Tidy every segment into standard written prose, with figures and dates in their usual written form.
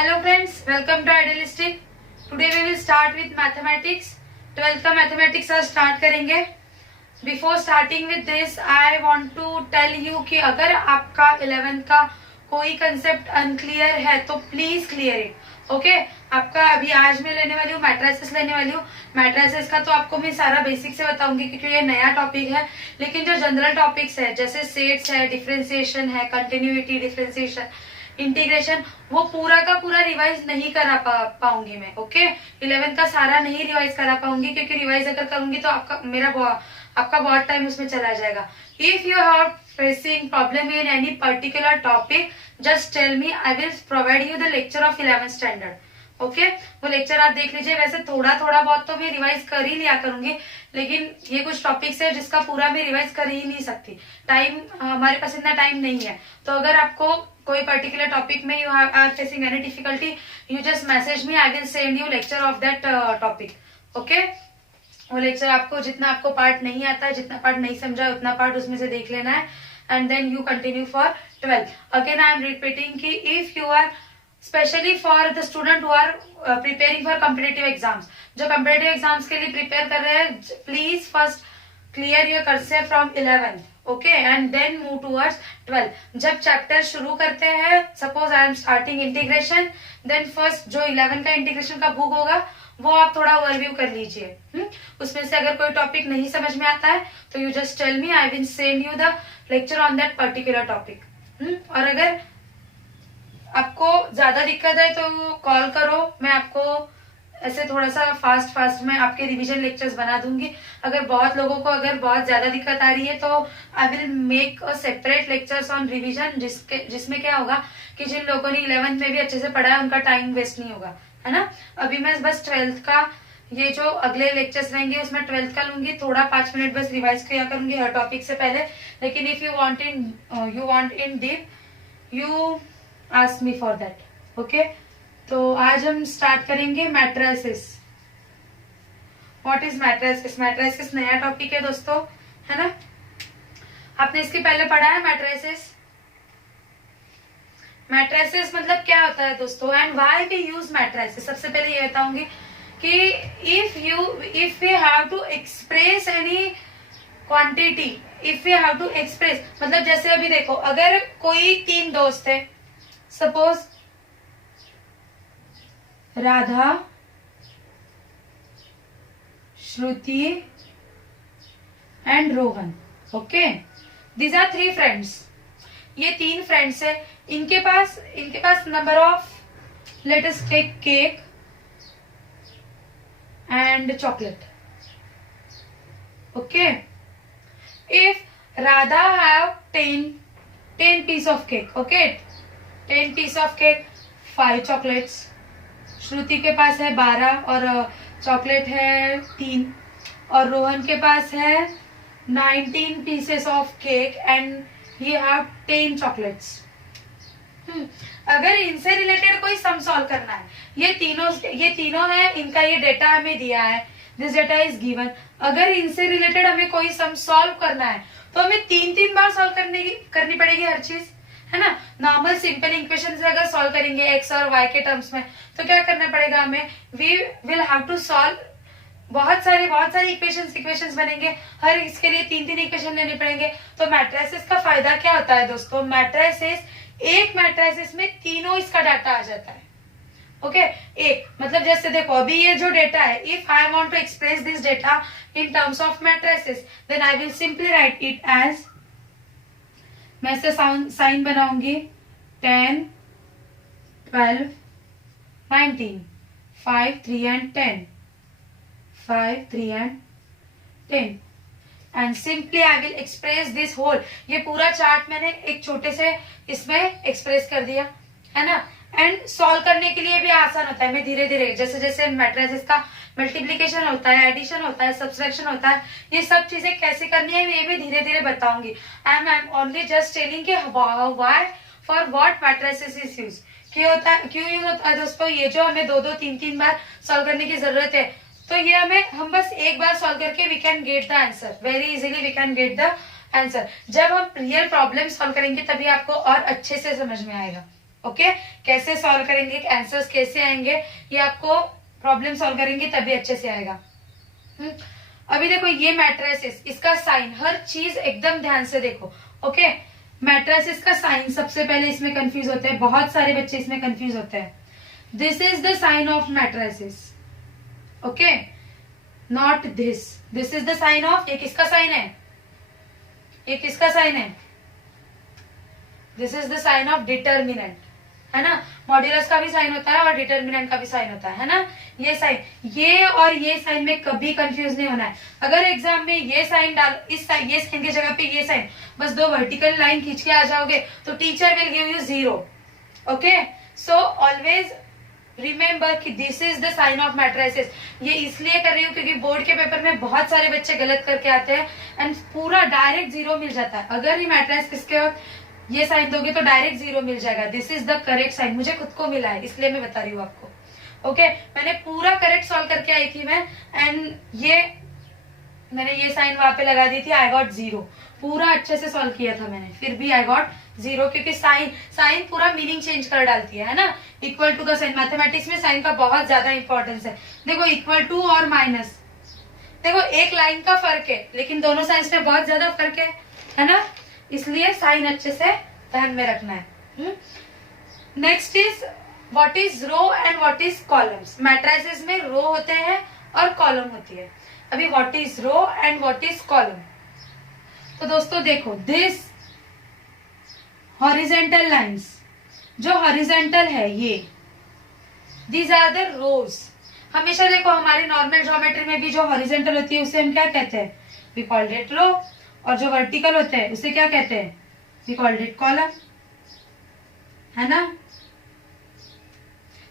Hello friends, welcome to Idealistic. Today we will start with mathematics. 12th का mathematics आज start करेंगे. Before starting with this, I want to tell you कि अगर आपका 11th का कोई concept unclear है तो please clear it. ओके आपका अभी आज मैं लेने वाली हूँ मैट्रिसेस लेने वाली हूँ. मैट्रिसेस का तो आपको मैं सारा बेसिक से बताऊंगी क्योंकि ये नया टॉपिक है. लेकिन जो जनरल टॉपिक्स है जैसे सेट्स है, डिफरेंशिएशन है, कंटिन्यूटी, डिफरेंशिएशन, इंटीग्रेशन, वो पूरा का पूरा रिवाइज नहीं करा पाऊंगी मैं. ओके 11th का सारा नहीं रिवाइज करा पाऊंगी क्योंकि रिवाइज अगर करूंगी तो आपका बहुत टाइम उसमें चला जाएगा. If you have facing problem in any particular topic just tell me, I will provide you the lecture of 11th standard. Okay वो लेक्चर आप देख लीजिए. वैसे थोड़ा थोड़ा बहुत तो मैं रिवाइज कर ही लिया करूंगी, लेकिन ये कुछ टॉपिक्स है जिसका पूरा मैं रिवाइज कर ही नहीं सकती. टाइम हमारे पास इतना टाइम नहीं है. तो अगर आपको कोई पर्टिकुलर टॉपिक में you are facing any difficulty, you just message me, I will send you lecture of that topic. Okay वो लेक्चर आपको जितना आपको पार्ट नहीं आता है, जितना पार्ट नहीं समझा है, उतना पार्ट उसमें से देख लेना है and then you continue for 12th. Again I am repeating कि if you are specially for the student who are preparing for competitive exams, जो कॉम्पिटेटिव एग्जाम्स के लिए प्रिपेयर कर रहे हैं, please first clear your concept from 11th. Okay and then move towards 12th. जब chapter शुरू करते हैं, suppose I am starting integration, then first जो 11th का इंटीग्रेशन का बुक होगा वो आप थोड़ा ओवरव्यू कर लीजिए. उसमें से अगर कोई टॉपिक नहीं समझ में आता है तो you just tell me, I will send you the lecture on that particular topic. और अगर आपको ज्यादा दिक्कत है तो कॉल करो, मैं आपको ऐसे थोड़ा सा फास्ट में आपके रिवीजन लेक्चर्स बना दूंगी. अगर बहुत लोगों को अगर बहुत ज्यादा दिक्कत आ रही है तो I will make a separate lectures on revision, जिसमें क्या होगा कि जिन लोगों ने 11th में भी अच्छे से पढ़ा है उनका टाइम वेस्ट नहीं होगा, है ना. अभी मैं बस 12th का ये जो अगले लेक्चर्स रहेंगे उसमें 12th का लूंगी, थोड़ा 5 मिनट बस रिवाइज किया करूंगी हर टॉपिक से पहले. लेकिन if you want in deep, you ask me for that. Okay तो आज हम स्टार्ट करेंगे matrices. What is matrices? Matrices नया टॉपिक है दोस्तों, है ना. आपने इसके पहले पढ़ा है मैट्रिसेस? मैट्रिसेस मतलब क्या होता है दोस्तों and why we use matrices. सबसे पहले ये बताऊंगी कि if we have to express any quantity, if we have to express मतलब जैसे अभी देखो, अगर कोई 3 दोस्त है, suppose Radha, Shruti and Rohan. Okay these are 3 friends. ये 3 फ्रेंड्स है. इनके पास number of, let us take cake and chocolate. Okay if Radha have 10 piece of cake, okay 10 piece of cake, 5 chocolates. Shruti के पास है 12 और चॉकलेट है 3, और रोहन के पास है 19 pieces of cake and he have 10 chocolates. अगर इनसे रिलेटेड कोई सम सॉल्व करना है, ये तीनों है, इनका ये डेटा हमें दिया है, दिस डेटा इज गिवन. अगर इनसे रिलेटेड हमें कोई सम सॉल्व करना है तो हमें 3 बार सॉल्व करनी पड़ेगी हर चीज, है ना. नॉर्मल सिंपल इक्वेशन से अगर सॉल्व करेंगे एक्स और वाई के टर्म्स में तो क्या करना पड़ेगा हमें, we will have to solve बहुत सारे इक्वेशंस बनेंगे. हर इसके लिए 3 इक्वेशन लेने पड़ेंगे. तो मैट्रिसेस का फायदा क्या होता है दोस्तों, एक मैट्रिसेस में तीनों इसका डाटा आ जाता है. ओके एक मतलब जैसे देखो अभी ये जो डेटा है, if I want to express this data in terms of matrices then I will simply write it as, मैं इसे साइन बनाऊंगी 10, 12, 19, 5, 3 and 10, 5, 3 and 10 and simply I will express this whole. ये पूरा चार्ट मैंने एक छोटे से इसमें एक्सप्रेस कर दिया, है ना. एंड सॉल्व करने के लिए भी आसान होता है. मैं धीरे धीरे जैसे मैट्रिसेस का मल्टीप्लीकेशन होता है, एडिशन होता है, सब्सट्रैक्शन होता है, ये सब चीजें कैसे करनी है ये भी धीरे धीरे बताऊंगी. I am only just telling कि why for what matrices is use, क्यों यूज होता है दोस्तों. ये जो हमें 2 3 बार सॉल्व करने की जरूरत है तो ये हम बस एक बार सॉल्व करके we can get the answer very easily, we can get the answer. जब हम रियल प्रॉब्लम सॉल्व करेंगे तभी आपको और अच्छे से समझ में आएगा. ओके, कैसे सॉल्व करेंगे, आंसर्स कैसे आएंगे, ये आपको प्रॉब्लम सॉल्व करेंगे तभी अच्छे से आएगा। अभी देखो ये मैट्रिसेस, इसका साइन, हर चीज एकदम ध्यान से देखो। ओके, मैट्रिसेस का साइन सबसे पहले इसमें कंफ्यूज होते हैं, बहुत सारे बच्चे इसमें कंफ्यूज होते हैं। This is the sign of matrices, okay, not this. This is the sign of, ये किसका साइन है, ये किसका साइन है, this is the sign of determinant, है ना। मॉड्यूलस का भी साइन होता है और डिटर्मिनेंट का भी साइन होता है ना। ये साइन, ये और ये साइन में कभी कंफ्यूज नहीं होना है। अगर एग्जाम में ये साइन डाल, इस साइन, ये साइन की जगह पे ये साइन, बस दो वर्टिकल लाइन खींच के आ जाओगे तो teacher will give you 0। Okay, so always remember कि this is the sign of matrices. ये इसलिए कर रही हूँ क्योंकि बोर्ड के पेपर में बहुत सारे बच्चे गलत करके आते हैं एंड पूरा डायरेक्ट 0 मिल जाता है। अगर ये मैट्रिस इसके ये साइन दोगे तो डायरेक्ट 0 मिल जाएगा। This is the correct sign, मुझे खुद को मिला है इसलिए मैं बता रही हूँ आपको। ओके, मैंने पूरा करेक्ट सॉल्व करके आई थी मैं, एंड ये मैंने ये साइन वहां पे लगा दी थी, आई गॉट 0। पूरा अच्छे से सॉल्व किया था मैंने, फिर भी आई गॉट 0, क्योंकि साइन पूरा मीनिंग चेंज कर डालती है ना। इक्वल टू का साइन, मैथमेटिक्स में साइन का बहुत ज्यादा इंपॉर्टेंस है। देखो इक्वल टू और माइनस, देखो एक लाइन का फर्क है लेकिन दोनों साइंस में बहुत ज्यादा फर्क है ना, इसलिए साइन अच्छे से ध्यान में रखना है। Next is what is row and what is columns. Matrices में रो होते हैं और कॉलम होती है। अभी what is row and what is column, तो दोस्तों देखो, दिस हॉरिजेंटल लाइंस, जो हॉरिजेंटल है ये, दीज आर द रोज। हमेशा देखो हमारी नॉर्मल ज्योमेट्री में भी जो हॉरिजेंटल होती है उसे हम क्या कहते हैं, वी कॉल्ड इट रो, और जो वर्टिकल होते हैं उसे क्या कहते हैं, वी कॉल्ड इट कॉलम, है ना।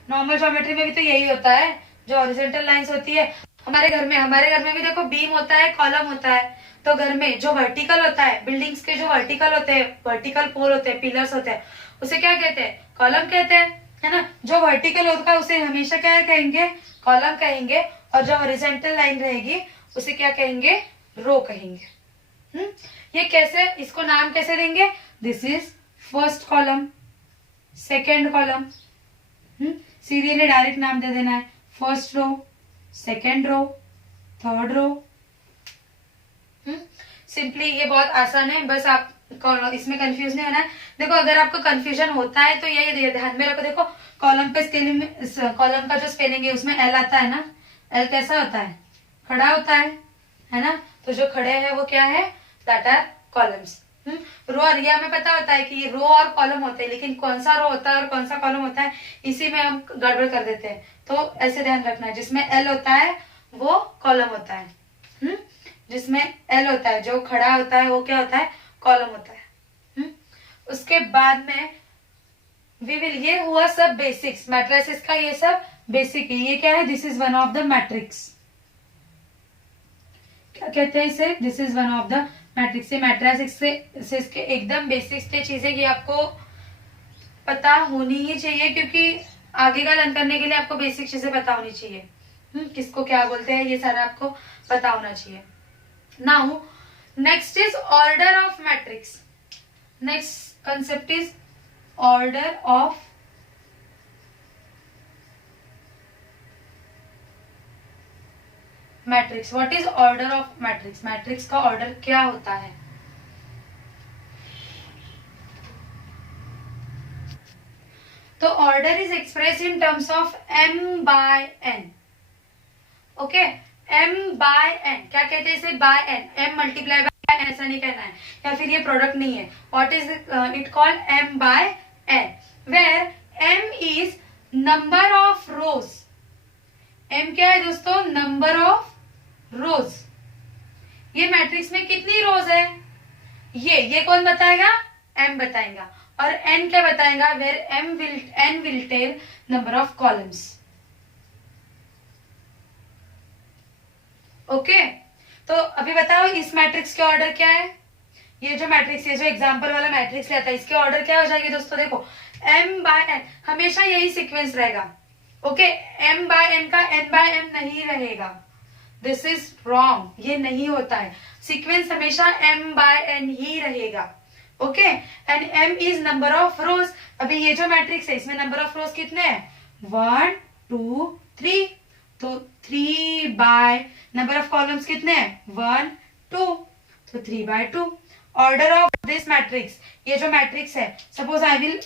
नॉर्मल ज्योमेट्री में भी तो यही होता है, जो हॉरिजेंटल लाइंस होती है। हमारे घर में भी देखो बीम होता है, कॉलम होता है। तो घर में जो वर्टिकल होता है, बिल्डिंग्स के जो वर्टिकल होते हैं, वर्टिकल पोल होते हैं, पिलर्स होते हैं, उसे क्या कहते हैं, कॉलम कहते हैं, है ना। जो वर्टिकल होगा उसे हमेशा क्या कहेंगे, कॉलम कहेंगे, और जो हॉरिजेंटल लाइन रहेगी उसे क्या कहेंगे, रो कहेंगे। ये कैसे, इसको नाम कैसे देंगे, this is first column, second column, serially direct नाम दे देना है, first row, second row, third row. Simply ये बहुत आसान है, बस आप इसमें कंफ्यूज नहीं होना है। देखो अगर आपको कंफ्यूजन होता है तो ये ध्यान में रखो, देखो कॉलम पे स्पेलिंग, कॉलम का जो स्पेलिंग है उसमें एल आता है ना, एल कैसा होता है, खड़ा होता है ना। तो जो खड़े हैं वो क्या है, दैट आर कॉलम्स। रो और रिया में पता होता है कि ये रो और कॉलम होते हैं, लेकिन कौन सा रो होता है और कौन सा कॉलम होता है इसी में हम गड़बड़ कर देते हैं। तो ऐसे ध्यान रखना है, जिसमें एल होता है वो कॉलम होता है, जिसमें एल होता है जो खड़ा होता है वो क्या होता है, कॉलम होता है। उसके बाद में ये हुआ सब बेसिक्स मैट्रिसेस का, ये सब बेसिक है। ये क्या है, this is one of the matrix, क्या कहते हैं इसे, this is one of the matrix. Matrix से इसके एकदम बेसिक्स के चीजें ये आपको पता होनी ही चाहिए, क्योंकि आगे का लर्न करने के लिए आपको बेसिक चीजें पता होनी चाहिए। किसको क्या बोलते हैं ये सारा आपको पता होना चाहिए। Now next is order of matrix. Next concept is order of matrix. What is order of matrix, matrix का ऑर्डर क्या होता है। तो order is express in terms of m by n। Okay, m by n क्या कहते हैं इसे, by n, m multiply by n ऐसा नहीं कहना है, या फिर ये प्रोडक्ट नहीं है। What is it called, m by n, where m is number of rows. m क्या है दोस्तों, नंबर ऑफ रोज। ये मैट्रिक्स में कितनी रोज है, ये कौन बताएगा, m बताएगा, और n क्या बताएगा, where n will tell number of columns. Okay, तो अभी बताओ इस मैट्रिक्स के ऑर्डर क्या है। ये जो मैट्रिक्स है, जो एग्जांपल वाला मैट्रिक्स रहता है, इसके ऑर्डर क्या हो जाएगी दोस्तों, देखो m by n, हमेशा यही सीक्वेंस रहेगा। ओके, m by n का n by m नहीं रहेगा, दिस इज रॉन्ग, ये नहीं होता है। सीक्वेंस हमेशा m by n ही रहेगा। Okay, and m is number of रोज। अभी ये जो मैट्रिक्स है इसमें नंबर ऑफ रोज कितने हैं? 1 2 3, तो 3 बाय नंबर ऑफ कॉलम्स कितने हैं? 1 2, तो 3/2। ऑर्डर ऑफ दिस मैट्रिक्स, ये जो मैट्रिक्स है, suppose I will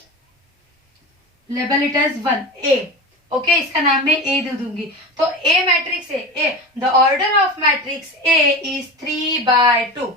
label it as 1 A। Okay, इसका नाम मैं A दे दूंगी। तो A मैट्रिक्स है A, the order of matrix A is 3/2।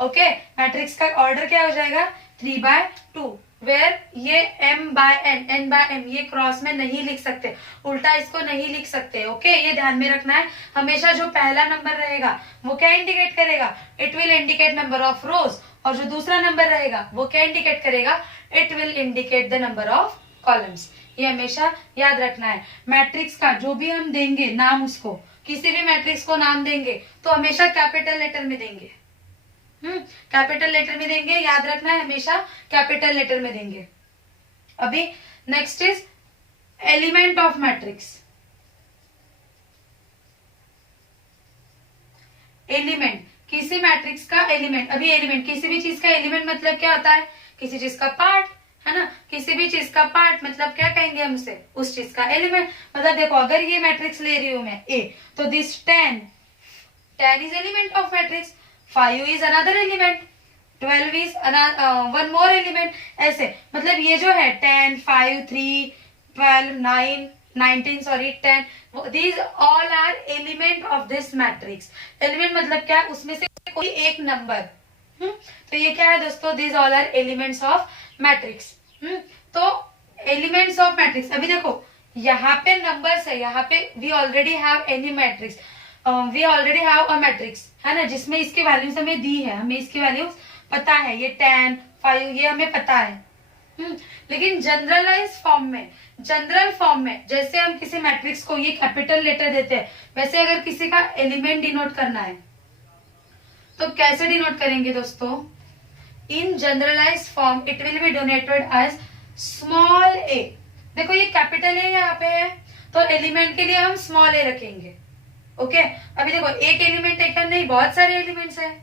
Okay, matrix का ऑर्डर क्या हो जाएगा? 3/2, वेयर ये n/m ये क्रॉस में नहीं लिख सकते, उल्टा इसको नहीं लिख सकते। ओके, ये ध्यान में रखना है। हमेशा जो पहला नंबर रहेगा वो क्या इंडिकेट करेगा? It will indicate number of रोज, और जो दूसरा नंबर रहेगा वो क्या इंडिकेट करेगा? It will indicate the number of columns. ये हमेशा याद रखना है। मैट्रिक्स का जो भी हम देंगे नाम, उसको किसी भी मैट्रिक्स को नाम देंगे तो हमेशा कैपिटल लेटर में देंगे। कैपिटल लेटर में देंगे, याद रखना है, हमेशा कैपिटल लेटर में देंगे। अभी next is element of matrix. Element, किसी मैट्रिक्स का एलिमेंट। अभी एलिमेंट, किसी भी चीज का एलिमेंट मतलब क्या होता है? किसी चीज का पार्ट, है ना? किसी भी चीज का पार्ट मतलब क्या कहेंगे हम उसे? उस चीज का एलिमेंट। मतलब देखो, अगर ये मैट्रिक्स ले रही हूं मैं A, तो this 10 is element of matrix, 5 is another element, 12 is one more element। ऐसे मतलब ये जो है 10, 5, 3, 12, 9, 19 sorry 10, these all are element of this matrix। Element मतलब क्या? उसमें से कोई एक नंबर। तो ये क्या है दोस्तों? these all are elements of matrix। तो एलिमेंट्स ऑफ मैट्रिक्स, अभी देखो यहाँ पे नंबर्स है, यहाँ पे we already have any matrix, we already have a matrix, है ना, जिसमें इसकी वैल्यूज हमें दी है, हमें इसकी वैल्यूज पता है, ये 10, 5 ये हमें पता है। लेकिन जनरल फॉर्म में जैसे हम किसी मैट्रिक्स को ये कैपिटल लेटर देते हैं, वैसे अगर किसी का एलिमेंट डिनोट करना है तो कैसे डिनोट करेंगे दोस्तों? In generalise form it will be denoted as small a। देखो ये कैपिटल A यहाँ पे है, तो एलिमेंट के लिए हम स्मॉल a रखेंगे। ओके, अभी देखो एक एलिमेंट एक नहीं, बहुत सारे एलिमेंट्स है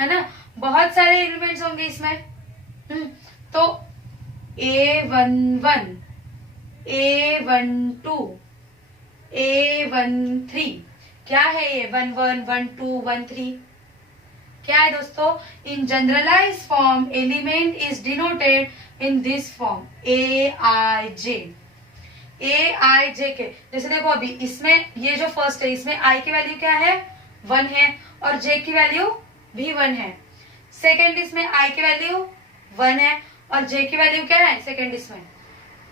ना, बहुत सारे एलिमेंट्स होंगे इसमें। तो A11, A12, A13, क्या है ये? 11, 12, 13 क्या है दोस्तों? In generalise form element is denoted in this form AIJ। AIJ के जैसे देखो, अभी इसमें ये जो फर्स्ट है, इसमें I की वैल्यू क्या है? 1 है, और J की वैल्यू भी 1 है। सेकेंड इसमें I की वैल्यू 1 है, और J की वैल्यू क्या है? सेकेंड इसमें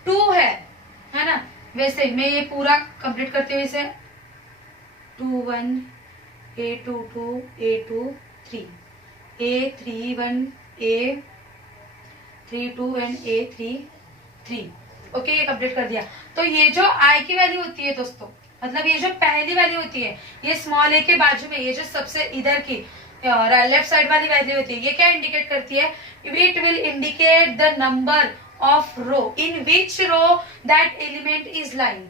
2 है ना। वैसे मैं ये पूरा कंप्लीट करते हुए इसे 2 1 A22 A23 A31 A32 and A33। Okay, ये कंप्लीट कर दिया। तो ये जो I की वैल्यू होती है दोस्तों, मतलब ये जो पहली वैल्यू होती है, ये स्मॉल a के बाजू में ये जो सबसे इधर की लेफ्ट साइड वाली वैल्यू होती है, ये क्या इंडिकेट करती है? It will indicate the number of row in which row that element is lying.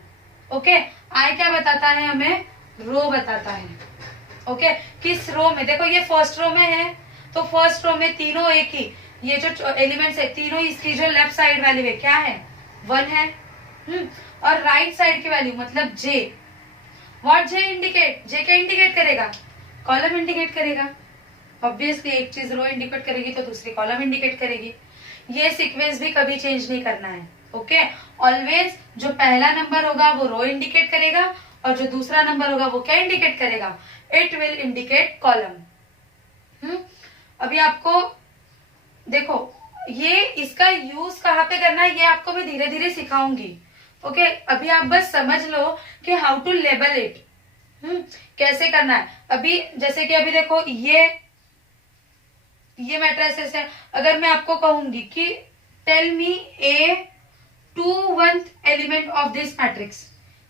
Okay, I क्या बताता है हमें? रो बताता है। ओके, किस रो में? देखो ये फर्स्ट रो में है, तो फर्स्ट रो में तीनों एक ही, ये जो एलिमेंट्स है तीनों, इसकी जो लेफ्ट साइड वैल्यू है क्या है? 1 है। और राइट साइड की वैल्यू मतलब J, what J indicate? J क्या इंडिकेट करेगा? कॉलम इंडिकेट करेगा। ऑब्वियसली एक चीज रो इंडिकेट करेगी तो दूसरी कॉलम इंडिकेट करेगी। ये सीक्वेंस भी कभी चेंज नहीं करना है। ओके, ऑलवेज जो पहला नंबर होगा वो रो इंडिकेट करेगा, और जो दूसरा नंबर होगा वो क्या इंडिकेट करेगा? It will indicate column. अभी आपको देखो, ये इसका यूज कहाँ पे करना है ये आपको मैं धीरे धीरे सिखाऊंगी। ओके, अभी आप बस समझ लो कि हाउ टू लेबल इट, कैसे करना है। अभी जैसे कि अभी देखो ये मैट्रिसेस है। अगर मैं आपको कहूंगी कि tell me A21th element of this matrix,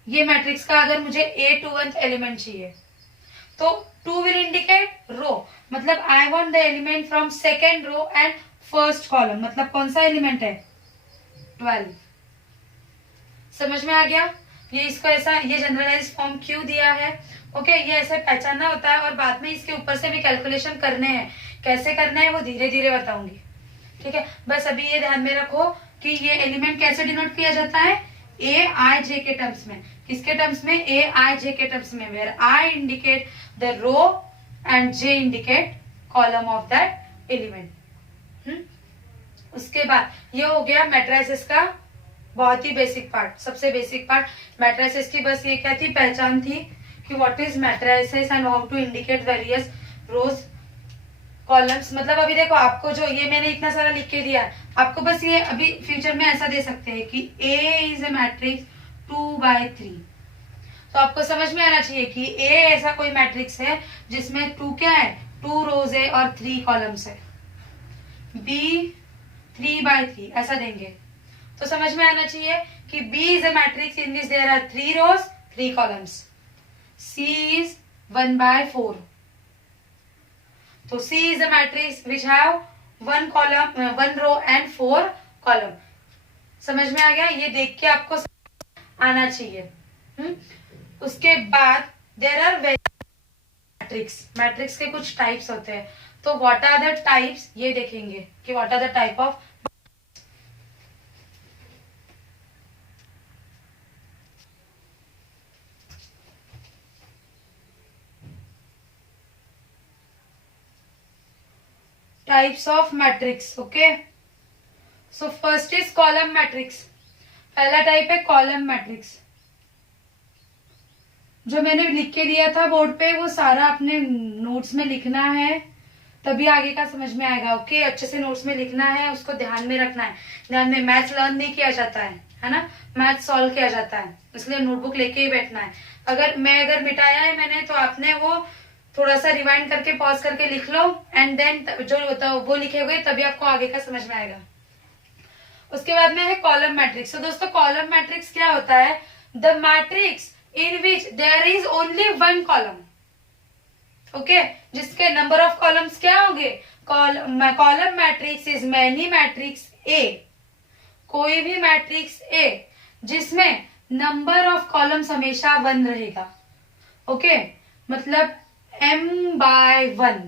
ये मैट्रिक्स का अगर मुझे A21th एलिमेंट चाहिए, तो 2 विल इंडिकेट रो, मतलब I want the element from second row and first column, मतलब कौन सा एलिमेंट है? 12। समझ में आ गया? ये इसको ऐसा, ये जनरलाइज फॉर्म क्यों दिया है? ओके, ये ऐसे पहचानना होता है, और बाद में इसके ऊपर से भी कैलकुलेशन करने हैं। कैसे करना है वो धीरे धीरे बताऊंगी। ठीक है, बस अभी ये ध्यान में रखो कि ये एलिमेंट कैसे डिनोट किया जाता है, ए आई जे के टर्म्स में। किसके टर्म्स में, ए आई जे के टर्म्स में, where I indicate the row and J indicate column of that element. उसके बाद ये हो गया मैट्रिसेस का बहुत ही बेसिक पार्ट, सबसे बेसिक पार्ट मैट्रिसेस की। बस ये क्या थी, पहचान थी कि what is matrices and how to indicate various rows columns. मतलब अभी देखो आपको जो ये मैंने इतना सारा लिख के दिया, आपको बस ये अभी फ्यूचर में ऐसा दे सकते हैं कि ए इज ए मैट्रिक्स 2/3, तो आपको समझ में आना चाहिए कि ए ऐसा कोई मैट्रिक्स है जिसमें 2 क्या है, 2 रोज है और 3 कॉलम्स है। बी 3/3 ऐसा देंगे तो समझ में आना चाहिए कि B is a matrix in which there are 3 rows 3 columns. C is 1/4, तो C is a matrix which have 1 column, 1 row and 4 column। समझ में आ गया, ये देख के आपको आना चाहिए। उसके बाद there are मैट्रिक्स, मैट्रिक्स के कुछ टाइप्स होते हैं, तो what are the types ये देखेंगे कि what are the type of types of matrix। okay, so first is column matrix। पहला टाइप है कॉलम मैट्रिक्स। जो मैंने लिख के दिया था बोर्ड पे वो सारा अपने नोट्स में लिखना है, तभी आगे का समझ में आएगा। ओके, अच्छे से नोट्स में लिखना है, उसको ध्यान में रखना है। ध्यान में मैथ्स लर्न नहीं किया जाता है ना, मैथ्स सॉल्व किया जाता है, इसलिए नोटबुक लेके ही बैठना है। अगर मिटाया है मैंने तो आपने वो थोड़ा सा रिवाइंड करके पॉज करके लिख लो, एंड देन जो वो लिखे हुए तभी आपको आगे का समझ में आएगा। उसके बाद में है कॉलम मैट्रिक्स। तो दोस्तों कॉलम मैट्रिक्स क्या होता है, the matrix in which there is only 1 column. Okay, जिसके नंबर ऑफ कॉलम्स क्या होंगे, column matrix is many matrix a, कोई भी मैट्रिक्स ए जिसमें नंबर ऑफ कॉलम्स हमेशा 1 रहेगा। ओके, मतलब m/1,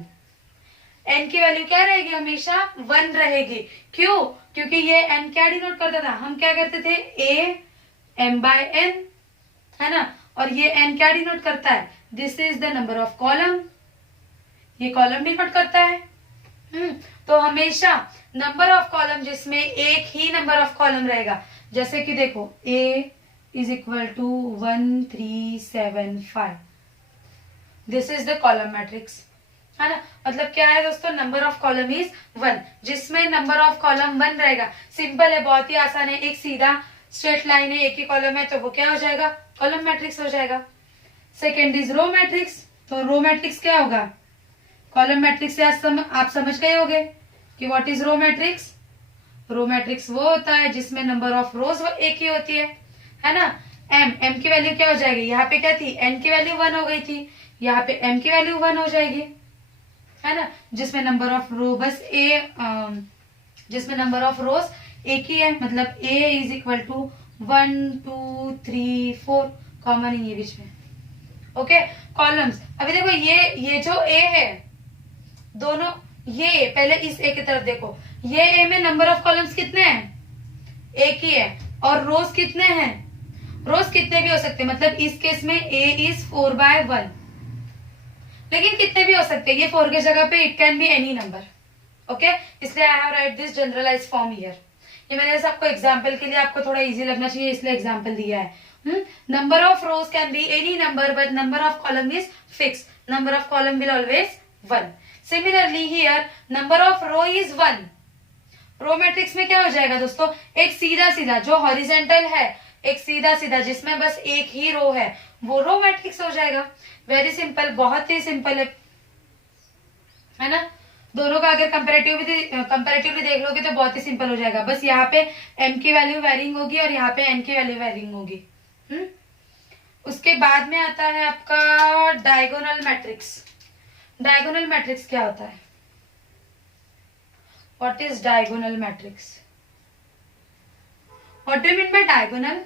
n की वैल्यू क्या रहेगी, हमेशा 1 रहेगी। क्यों, क्योंकि ये n क्या डिनोट करता था, हम क्या करते थे, a m/n, है ना, और ये n क्या डिनोट करता है, this is the number of column, ये कॉलम डिनोट करता है। तो हमेशा नंबर ऑफ कॉलम जिसमें एक ही नंबर ऑफ कॉलम रहेगा, जैसे कि देखो a is equal to 1 3 7 5, this is the column matrix, है ना। मतलब क्या है दोस्तों, नंबर ऑफ कॉलम इज 1, जिसमें नंबर ऑफ कॉलम 1 रहेगा। सिंपल है, बहुत ही आसान है, एक सीधा स्ट्रेट लाइन है, एक ही कॉलम है, तो वो क्या हो जाएगा, कॉलम मैट्रिक्स हो जाएगा। Second is row matrix. तो रो मैट्रिक्स क्या होगा, कॉलम मैट्रिक्स से आप समझ गए होगे कि what is row matrix. Row matrix वो होता है जिसमें नंबर ऑफ रोज एक ही होती है ना। m की वैल्यू क्या हो जाएगी, यहाँ पे क्या थी, n की वैल्यू 1 हो गई थी, यहाँ पे m की वैल्यू 1 हो जाएगी, है ना। जिसमें नंबर ऑफ रो बस जिसमें नंबर ऑफ रोज एक ही है, मतलब a is equal to 1 2 3 4, common ही है बीच में। Okay, columns. अभी देखो ये जो a है, दोनों ये पहले इस a की तरफ देखो, ये a में नंबर ऑफ कॉलम्स कितने हैं, एक ही है, और रोज कितने हैं, रोज कितने भी हो सकते हैं, मतलब इस केस में a इज 4/1, लेकिन कितने भी हो सकते हैं, ये 4 के जगह पे it can be any number. Okay, इसलिए I have write this generalise form here. ये मैंने आपको एग्जांपल के लिए, आपको थोड़ा इजी लगना चाहिए इसलिए एग्जांपल दिया है। Number of rows can be any number but number of column is fix, number of column will always 1। Similarly here number of row is 1। Row matrix में क्या हो जाएगा दोस्तों, एक सीधा सीधा जो हॉरिजेंटल है, एक सीधा सीधा जिसमें बस एक ही रो है, वो रो मैट्रिक्स हो जाएगा। वेरी सिंपल, बहुत ही सिंपल है ना। दोनों का अगर कंपेरेटिवली देख लोगे तो बहुत ही सिंपल हो जाएगा। बस यहाँ पे m की वैल्यू वेरिंग होगी और यहाँ पे n की वैल्यू वेरिंग होगी। उसके बाद में आता है आपका डायगोनल मैट्रिक्स। डायगोनल मैट्रिक्स क्या होता है, what is diagonal matrix, what do you mean by diagonal.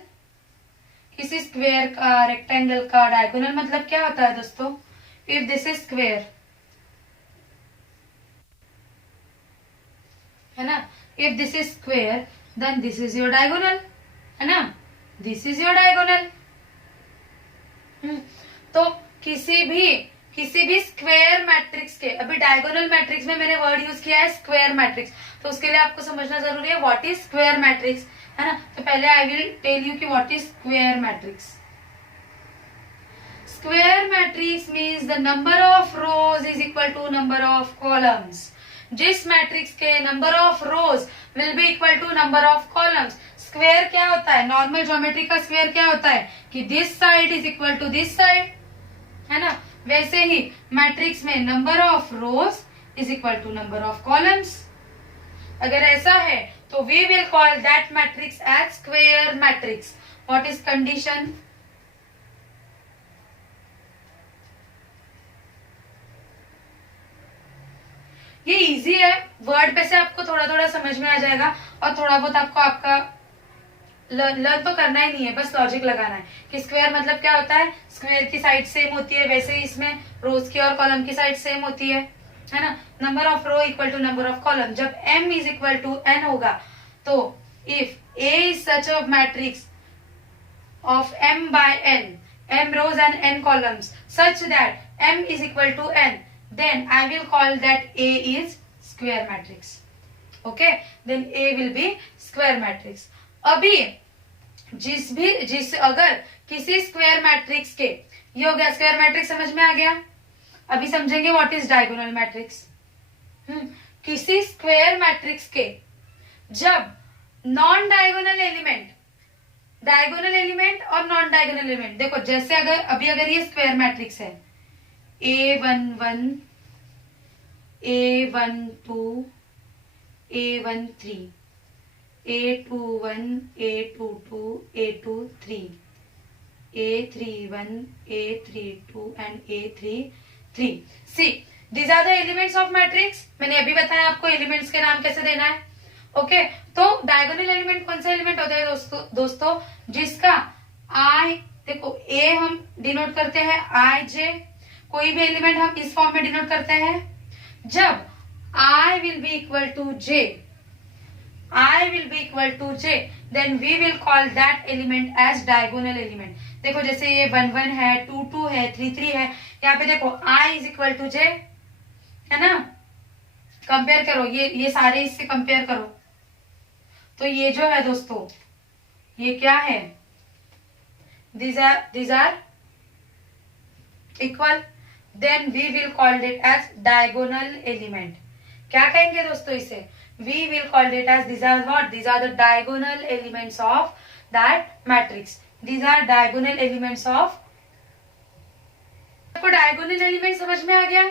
किसी स्क्वायर का, रेक्टेंगल का डायगोनल मतलब क्या होता है दोस्तों, इफ दिस इज स्क्वायर, है ना, if this is square then this is your diagonal, है ना, दिस इज योर डायगोनल। तो किसी भी स्क्वायर मैट्रिक्स के, अभी डायगोनल मैट्रिक्स में मैंने वर्ड यूज किया है स्क्वायर मैट्रिक्स, तो उसके लिए आपको समझना जरूरी है व्हाट इज स्क्वायर मैट्रिक्स, है ना। तो पहले आई विल टेल यू कि what is square matrix. Square matrix means the number of rows is equal to number of columns. जिस मैट्रिक्स के number of rows will be equal to number of columns. Square क्या होता है, normal geometry का square क्या होता है कि this side is equal to this side, है ना। वैसे ही मैट्रिक्स में number of rows is equal to number of columns. अगर ऐसा है तो we will call that matrix as square matrix. What is condition, ये इजी है, वर्ड पे से आपको थोड़ा थोड़ा समझ में आ जाएगा और थोड़ा बहुत आपको आपका लर्न तो करना ही नहीं है, बस लॉजिक लगाना है कि स्क्वायर मतलब क्या होता है, स्क्वायर की साइड सेम होती है, वैसे ही इसमें रोज की और कॉलम की साइड सेम होती है ना। Number of row equal to number of column. जब m is equal to n होगा तो if a is such a matrix of m by n, m rows and n columns such that m is equal to n, then I will call that A is square matrix. Okay, then A will be square matrix. अभी अगर किसी square matrix के, ये हो गया square matrix, समझ में आ गया। अभी समझेंगे व्हाट इज डायगोनल मैट्रिक्स। किसी स्क्वायर मैट्रिक्स के जब non diagonal element, diagonal element और नॉन डायगोनल एलिमेंट, देखो जैसे अगर ये स्क्वायर मैट्रिक्स है A11, A12, A13, A21, A22, A23, A31, A32 and A33. See, these are the elements of matrix. मैंने अभी बताया आपको एलिमेंट्स के नाम कैसे देना है। ओके, तो डायगोनल एलिमेंट कौन सा एलिमेंट होता है दोस्तों जिसका आई, देखो ए हम डिनोट करते हैं आई जे, कोई भी एलिमेंट हम इस फॉर्म में डिनोट करते हैं जब I will be equal to j, I will be equal to j, then we will call that element as diagonal element. देखो जैसे ये 1 1 है, 2 2 है, 3 3 है, यहाँ पे देखो I is equal to j, है ना। कंपेयर करो, ये सारे इससे कंपेयर करो, तो ये जो है दोस्तों ये क्या है, these are equal, then we will call it as diagonal element. क्या कहेंगे दोस्तों इसे, we will call it as, these are what, these are the diagonal elements of that matrix. These are diagonal elements of, आपको diagonal element समझ में आ गया।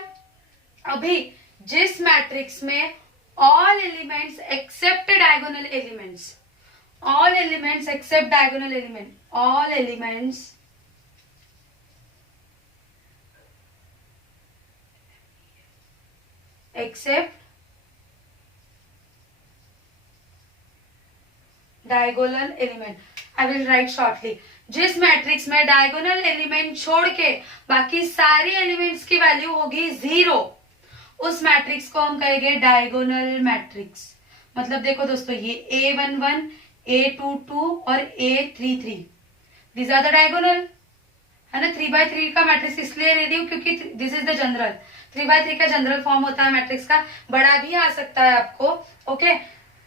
अभी जिस मैट्रिक्स में all elements except diagonal elements, all elements except diagonal element, all elements except diagonal element, I will write shortly. जिस matrix में diagonal element छोड़ के बाकी सारी एलिमेंट्स की वैल्यू होगी 0, उस मैट्रिक्स को हम कहेंगे डायगोनल मैट्रिक्स। मतलब देखो दोस्तों ये A11, A22 और A33, these are the diagonal, है ना। 3x3 का मैट्रिक्स इसलिए ले रही हूँ क्योंकि this is the general, 3x3 का जनरल फॉर्म होता है मैट्रिक्स का, बड़ा भी आ सकता है आपको। ओके,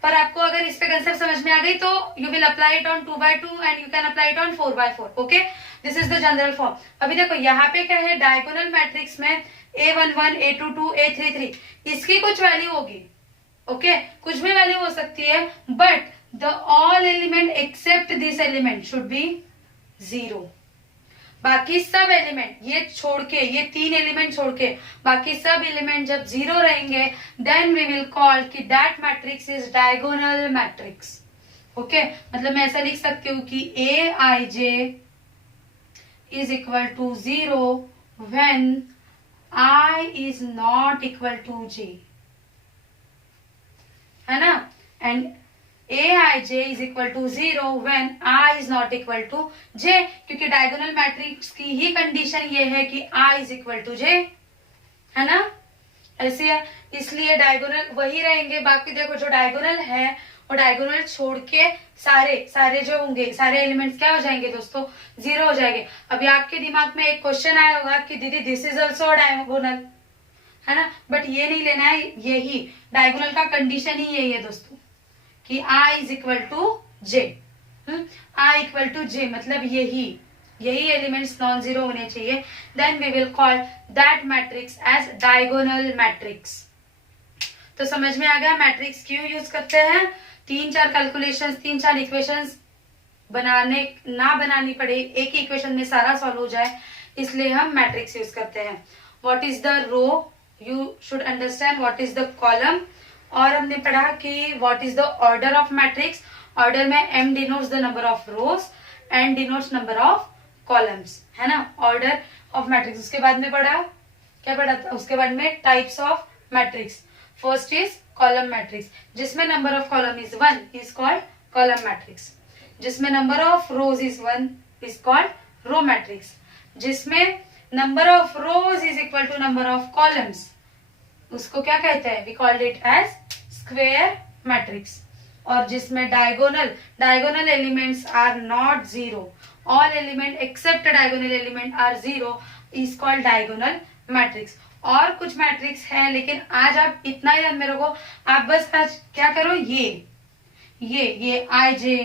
पर आपको अगर इस पे कंसेप्ट समझ में आ गई तो you will apply it on 2x2 and you can apply it on 4x4। Okay, this is the general form. अभी देखो यहाँ पे क्या है, डायगोनल मैट्रिक्स में A11, A22, A33, इसकी कुछ वैल्यू होगी। ओके, कुछ भी वैल्यू हो सकती है, but the all element except this element should be 0। बाकी सब एलिमेंट ये छोड़ के, ये 3 एलिमेंट छोड़ के बाकी सब एलिमेंट जब 0 रहेंगे देन वी विल कॉल कि that matrix is diagonal matrix. Okay, मतलब मैं ऐसा लिख सकती हूँ कि Aij is equal to 0 when I is not equal to j, है ना, and Aij is equal to 0 when I is not equal to j, क्योंकि डायगोनल मैट्रिक्स की ही कंडीशन ये है कि I is equal to j, है ना। ऐसी है, इसलिए डायगोनल वही रहेंगे। बाकी देखो जो डायगोनल है और डायगोनल छोड़ के सारे जो होंगे, सारे एलिमेंट्स क्या हो जाएंगे दोस्तों, 0 हो जाएंगे। अभी आपके दिमाग में एक क्वेश्चन आया होगा कि दीदी दिस इज ऑल्सो डायगोनल, है ना, बट ये नहीं लेना है। यही डायगोनल का कंडीशन ही यही है दोस्तों कि I is equal to J. I equal to J मतलब यही एलिमेंट्स नॉन जीरो होने चाहिए। Then we will call that matrix as diagonal matrix. तो समझ में आ गया मैट्रिक्स क्यों यूज करते हैं। 3-4 कैलकुलेशंस, 3-4 इक्वेशंस ना बनानी पड़े, एक ही इक्वेशन में सारा सॉल्व हो जाए, इसलिए हम मैट्रिक्स यूज करते हैं। What is the row, you should understand what is the column. और हमने पढ़ा कि what is the order of matrix. Order में m denotes the number of rows, n denotes number of columns, है ना, order of matrix. उसके बाद में पढ़ा, क्या पढ़ा था उसके बाद में, types of matrix. First is column matrix, जिसमें number of column is 1 is called column matrix. जिसमें number of rows is 1 is called row matrix. जिसमें number of rows is equal to number of columns, उसको क्या कहते हैं, we called it as square matrix. और जिसमें diagonal elements are not zero, all element except diagonal element are zero, is called diagonal matrix. और कुछ matrix है, लेकिन आज आप इतना ही ध्यान में रखो। आप बस आज क्या करो, ये I J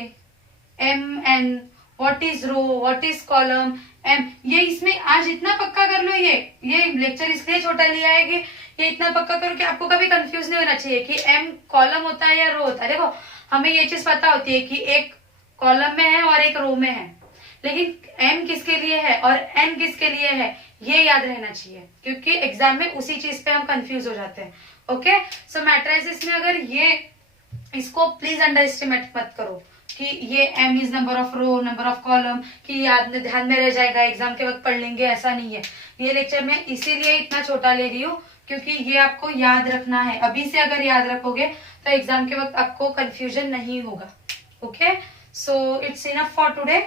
M N, what is row, what is column, M, ये इसमें आज इतना पक्का कर लो। ये लेक्चर इसलिए छोटा लिया है कि ये इतना पक्का करो कि आपको कभी कंफ्यूज नहीं होना चाहिए कि एम कॉलम होता है या रो होता है। देखो हमें ये चीज पता होती है कि एक कॉलम में है और एक रो में है, लेकिन एम किसके लिए है और एन किसके लिए है, ये याद रहना चाहिए, क्योंकि एग्जाम में उसी चीज पे हम कंफ्यूज हो जाते हैं। ओके, सो मैट्रिसेस में अगर ये, इसको प्लीज अंडर एस्टिमेट मत करो कि ये m is number of row, number of column, कि याद में ध्यान में रह जाएगा, एग्जाम के वक्त पढ़ लेंगे, ऐसा नहीं है। ये लेक्चर में इसीलिए इतना छोटा ले रही हूँ क्योंकि ये आपको याद रखना है। अभी से अगर याद रखोगे तो एग्जाम के वक्त आपको कंफ्यूजन नहीं होगा। Okay, so it's enough for today.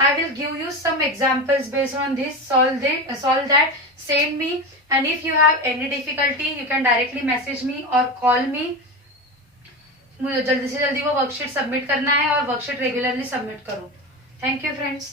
I will give you some examples based on this. Solve that. Send me, and if you have any difficulty, you can directly message me or call me. मुझे जल्दी से जल्दी वो worksheet submit करना है और worksheet regularly submit करो। Thank you friends.